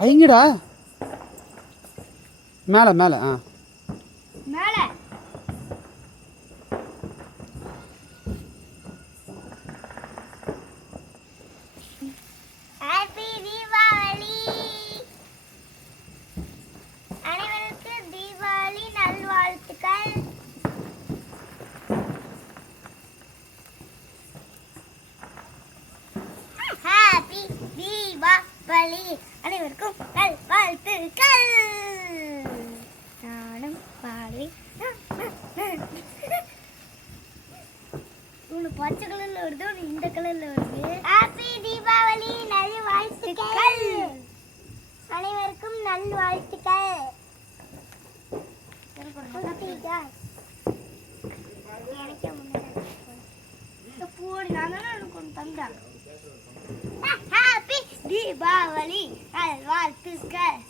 வைங்கடா மேலே மேலே மேலே ஹாப்பி தீபாவளி. அனைவருக்கும் தீபாவளி நல்வாழ்த்துக்கள். ஹாப்பி தீபாவளி. அனைவருக்கும் நல்வாழ்த்துக்கள். நானும் பாடி ஒன்று பச்சை கலர்ல வருது, ஒன்று இந்த கலர்ல வருது. ஹாப்பி தீபாவளி நல்வாழ்த்துக்கள். அனைவருக்கும் நல்வாழ்த்துக்கள். எனக்கே போடு, நான் தானே எனக்கு ஒன்று தந்தேன். ஹாப்பி தீபாவளி நல்வாழ்த்துக்கள்.